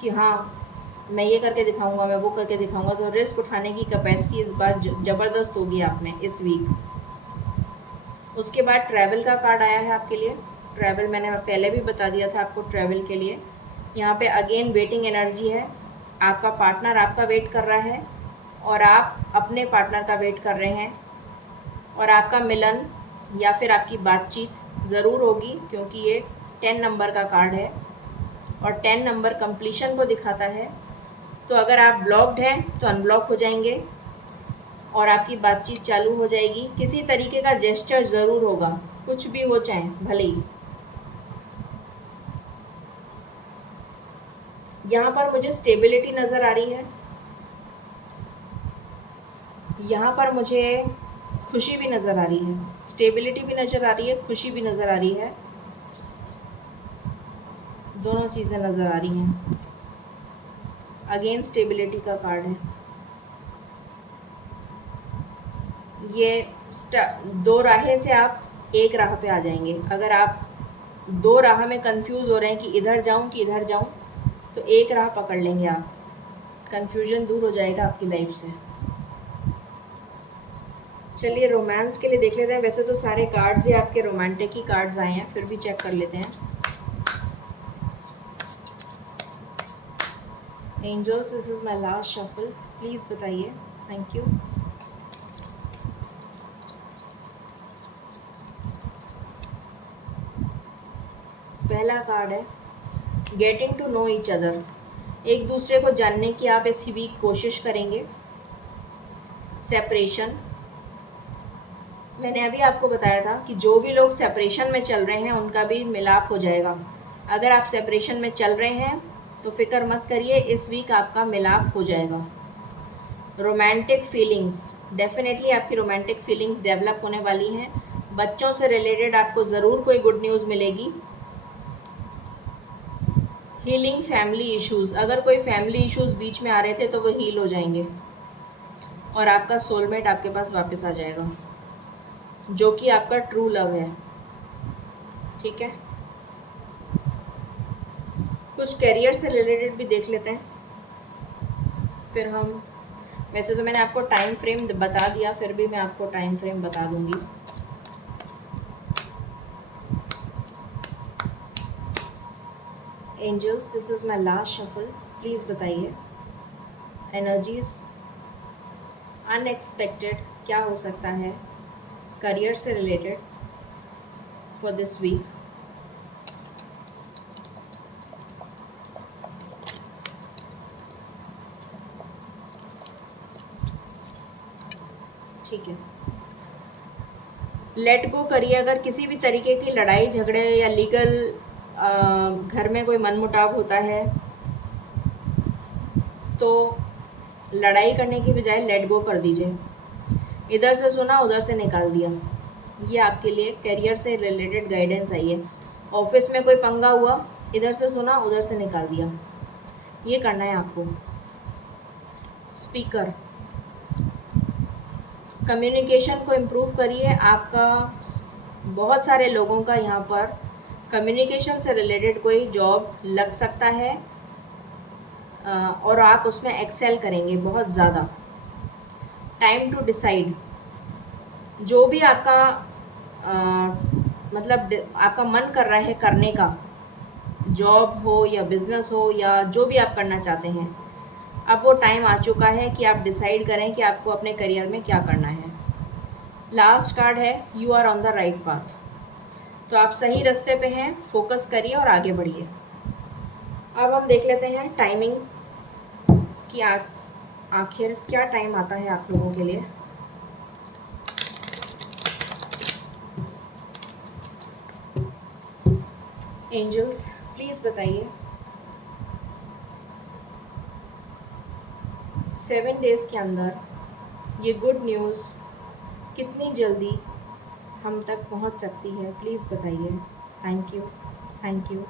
कि हाँ मैं ये करके दिखाऊंगा, मैं वो करके दिखाऊंगा, तो रिस्क उठाने की कैपेसिटी इस बार ज़बरदस्त होगी आप में इस वीक। उसके बाद ट्रैवल का कार्ड आया है आपके लिए। ट्रैवल मैंने पहले भी बता दिया था आपको ट्रैवल के लिए। यहाँ पे अगेन वेटिंग एनर्जी है, आपका पार्टनर आपका वेट कर रहा है और आप अपने पार्टनर का वेट कर रहे हैं, और आपका मिलन या फिर आपकी बातचीत ज़रूर होगी, क्योंकि ये 10 नंबर का कार्ड है और 10 नंबर कंप्लीशन को दिखाता है। तो अगर आप ब्लॉक्ड हैं तो अनब्लॉक हो जाएंगे और आपकी बातचीत चालू हो जाएगी। किसी तरीके का जेस्चर ज़रूर होगा, कुछ भी हो चाहे भले ही। यहाँ पर मुझे स्टेबिलिटी नज़र आ रही है, यहाँ पर मुझे खुशी भी नज़र आ रही है। स्टेबिलिटी भी नज़र आ रही है, खुशी भी नज़र आ रही है, दोनों चीज़ें नज़र आ रही हैं। अगेन स्टेबिलिटी का कार्ड है। ये दो राहें से आप एक राह पे आ जाएंगे। अगर आप दो राह में कंफ्यूज हो रहे हैं कि इधर जाऊं कि इधर जाऊं, तो एक राह पकड़ लेंगे आप, कंफ्यूजन दूर हो जाएगा आपकी लाइफ से। चलिए रोमांस के लिए देख लेते हैं। वैसे तो सारे कार्ड्स ही आपके रोमांटिक ही कार्ड्स आए हैं, फिर भी चेक कर लेते हैं। Angels, this is my last shuffle, please बताइए। Thank you. पहला कार्ड है getting to know each other. एक दूसरे को जानने की आप इस वीक कोशिश करेंगे। सेपरेशन, मैंने अभी आपको बताया था कि जो भी लोग सेपरेशन में चल रहे हैं उनका भी मिलाप हो जाएगा। अगर आप सेपरेशन में चल रहे हैं तो फिक्र मत करिए, इस वीक आपका मिलाप हो जाएगा। रोमांटिक फीलिंग्स, डेफिनेटली आपकी रोमांटिक फीलिंग्स डेवलप होने वाली हैं। बच्चों से रिलेटेड आपको ज़रूर कोई गुड न्यूज़ मिलेगी। हीलिंग फैमिली इश्यूज़, अगर कोई फैमिली इश्यूज़ बीच में आ रहे थे तो वो हील हो जाएंगे और आपका सोलमेट आपके पास वापस आ जाएगा, जो कि आपका ट्रू लव है। ठीक है, कुछ करियर से रिलेटेड भी देख लेते हैं फिर हम। वैसे तो मैंने आपको टाइम फ्रेम बता दिया, फिर भी मैं आपको टाइम फ्रेम बता दूंगी। Angels, this is my last shuffle, please बताइए एनर्जीज अनएक्सपेक्टेड क्या हो सकता है करियर से रिलेटेड फॉर दिस वीक। ठीक है, लेट गो करिए। अगर किसी भी तरीके की लड़ाई झगड़े या लीगल घर में कोई मनमुटाव होता है तो लड़ाई करने की बजाय लेट गो कर दीजिए। इधर से सुना उधर से निकाल दिया। ये आपके लिए करियर से रिलेटेड गाइडेंस आई है। ऑफिस में कोई पंगा हुआ, इधर से सुना उधर से निकाल दिया, ये करना है आपको। स्पीकर, कम्युनिकेशन को इम्प्रूव करिए। आपका बहुत सारे लोगों का यहाँ पर कम्युनिकेशन से रिलेटेड कोई जॉब लग सकता है और आप उसमें एक्सेल करेंगे बहुत ज़्यादा। टाइम टू डिसाइड, जो भी आपका मतलब आपका मन कर रहा है करने का, जॉब हो या बिजनेस हो या जो भी आप करना चाहते हैं, अब वो टाइम आ चुका है कि आप डिसाइड करें कि आपको अपने करियर में क्या करना है। लास्ट कार्ड है you are on the right path, तो आप सही रास्ते पे हैं, फोकस करिए और आगे बढ़िए। अब हम देख लेते हैं टाइमिंग कि आखिर क्या टाइम आता है आप लोगों के लिए। एंजल्स प्लीज़ बताइए 7 डेज़ के अंदर ये गुड न्यूज़ कितनी जल्दी हम तक पहुंच सकती है, प्लीज़ बताइए। Thank you, thank you,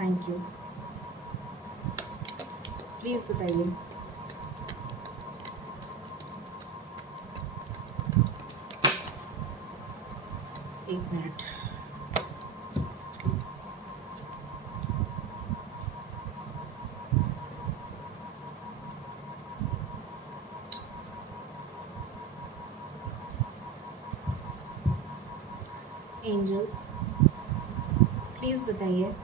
thank you, please बताइए। एक मिनट। एंजल्स प्लीज़ बताइए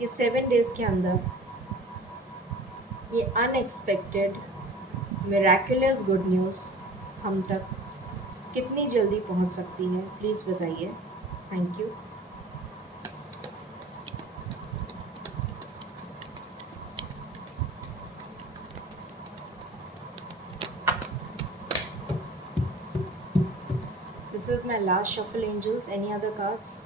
ये 7 डेज़ के अंदर ये अनएक्सपेक्टेड मिरेकुलस गुड न्यूज़ हम तक कितनी जल्दी पहुंच सकती है, प्लीज़ बताइए। Thank you. This is my last shuffle, angels. Any other cards?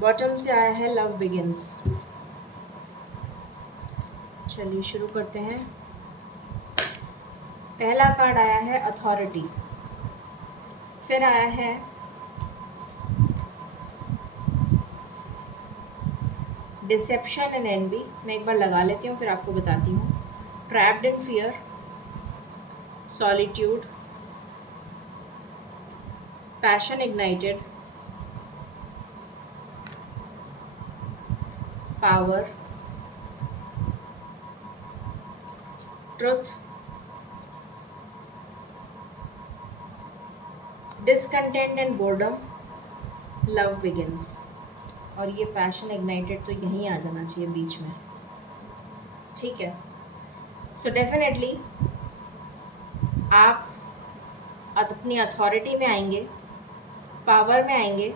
Bottom से आया है लव बिगिंस। चलिए शुरू करते हैं। पहला कार्ड आया है अथॉरिटी, फिर आया है डिसेप्शन एंड एनवी। मैं एक बार लगा लेती हूँ फिर आपको बताती हूँ। Trapped in fear, solitude, passion ignited, power, truth, discontent and boredom, love begins. और ये पैशन इग्नाइटेड तो यहीं आ जाना चाहिए बीच में, ठीक है। सो डेफिनेटली आप अपनी अथॉरिटी में आएंगे, पावर में आएंगे।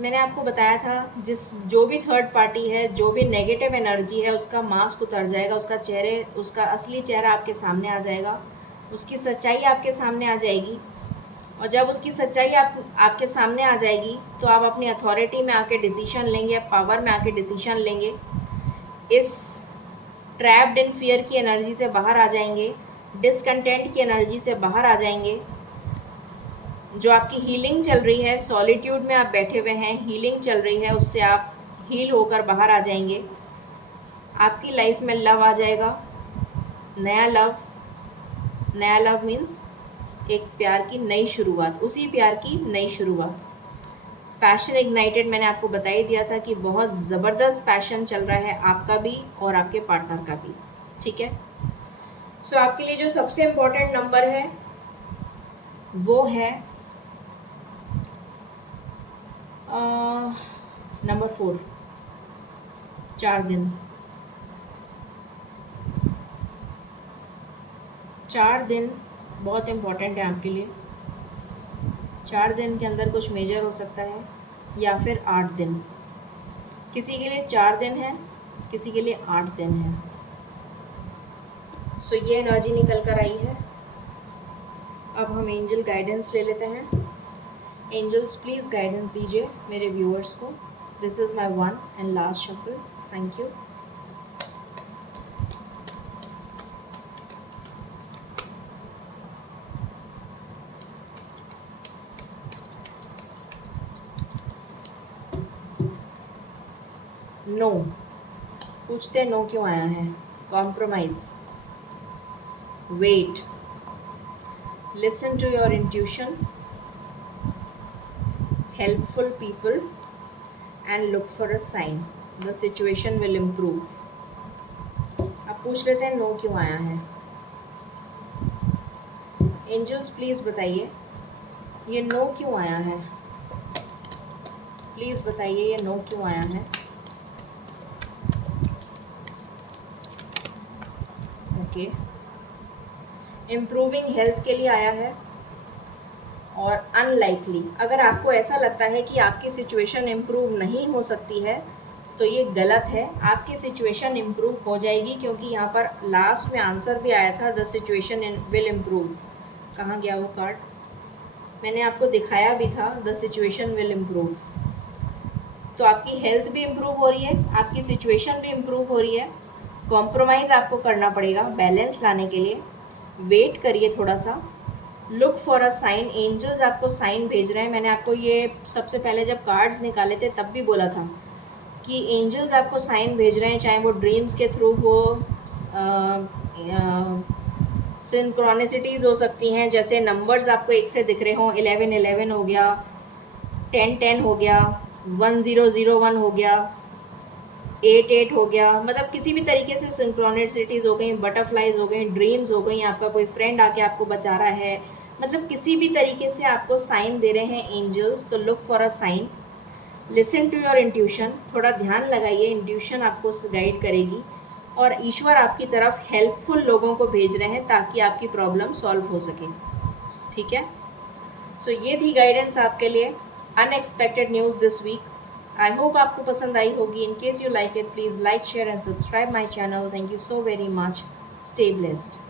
मैंने आपको बताया था, जो भी थर्ड पार्टी है, जो भी नेगेटिव एनर्जी है, उसका मास्क उतर जाएगा, उसका असली चेहरा आपके सामने आ जाएगा, उसकी सच्चाई आपके सामने आ जाएगी। और जब उसकी सच्चाई आपके सामने आ जाएगी तो आप अपनी अथॉरिटी में आके डिसीजन लेंगे, पावर में आके डिसीजन लेंगे, इस ट्रैप्ड इन फियर की एनर्जी से बाहर आ जाएंगे, डिसकंटेंट की एनर्जी से बाहर आ जाएंगे। जो आपकी हीलिंग चल रही है, सॉलिट्यूड में आप बैठे हुए हैं, हीलिंग चल रही है, उससे आप हील होकर बाहर आ जाएंगे। आपकी लाइफ में लव आ जाएगा, नया लव मीन्स एक प्यार की नई शुरुआत, उसी प्यार की नई शुरुआत। पैशन इग्नाइटेड मैंने आपको बता ही दिया था कि बहुत ज़बरदस्त पैशन चल रहा है आपका भी और आपके पार्टनर का भी, ठीक है। सो आपके लिए जो सबसे इम्पोर्टेंट नंबर है वो है नंबर 4, 4 दिन। 4 दिन बहुत इम्पोर्टेंट है आपके लिए। 4 दिन के अंदर कुछ मेजर हो सकता है, या फिर 8 दिन। किसी के लिए 4 दिन है, किसी के लिए 8 दिन है। सो ये एनर्जी निकल कर आई है। अब हम एंजल गाइडेंस ले लेते हैं। एंजल्स प्लीज़ गाइडेंस दीजिए मेरे व्यूअर्स को। This is my 1 and last shuffle. Thank you. No, पूछते हैं नो क्यों आया है। Compromise, wait, listen to your intuition, helpful people and look for a sign, the situation will improve. अब पूछ लेते हैं नो क्यों आया है। एंजल्स प्लीज़ बताइए ये नो क्यों आया है, प्लीज़ बताइए ये नो क्यों आया है। ओके, इम्प्रूविंग हेल्थ के लिए आया है और अनलाइकली। अगर आपको ऐसा लगता है कि आपकी सिचुएशन इम्प्रूव नहीं हो सकती है तो ये गलत है, आपकी सिचुएशन इम्प्रूव हो जाएगी, क्योंकि यहाँ पर लास्ट में आंसर भी आया था द सिचुएशन विल इम्प्रूव। कहाँ गया वो कार्ड, मैंने आपको दिखाया भी था द सिचुएशन विल इम्प्रूव। तो आपकी हेल्थ भी इम्प्रूव हो रही है, आपकी सिचुएशन भी इम्प्रूव हो रही है। कॉम्प्रोमाइज़ आपको करना पड़ेगा बैलेंस लाने के लिए। वेट करिए थोड़ा सा, look for a sign, angels आपको साइन भेज रहे हैं। मैंने आपको ये सबसे पहले जब कार्ड्स निकाले थे तब भी बोला था कि एंजल्स आपको साइन भेज रहे हैं, चाहे वो ड्रीम्स के थ्रू हो, सिंक्रोनिसिटीज़ हो सकती हैं, जैसे नंबर्स आपको एक से दिख रहे हों, 1111 हो गया, 1010 हो गया, 1001 हो गया, 88 हो गया, मतलब किसी भी तरीके से सिंक्रोनिसिटीज़ हो गई, बटरफ्लाइज हो गई, ड्रीम्स हो गई, आपका कोई फ्रेंड आके आपको बचा रहा है, मतलब किसी भी तरीके से आपको साइन दे रहे हैं एंजल्स। तो look for a sign, listen to your intuition, थोड़ा ध्यान लगाइए, इंट्यूशन आपको गाइड करेगी, और ईश्वर आपकी तरफ हेल्पफुल लोगों को भेज रहे हैं ताकि आपकी प्रॉब्लम सॉल्व हो सके। ठीक है, सो ये थी गाइडेंस आपके लिए, unexpected news this week. I hope आपको पसंद आई होगी। In case you like it, please like, share and subscribe my channel. Thank you so very much. Stay blessed.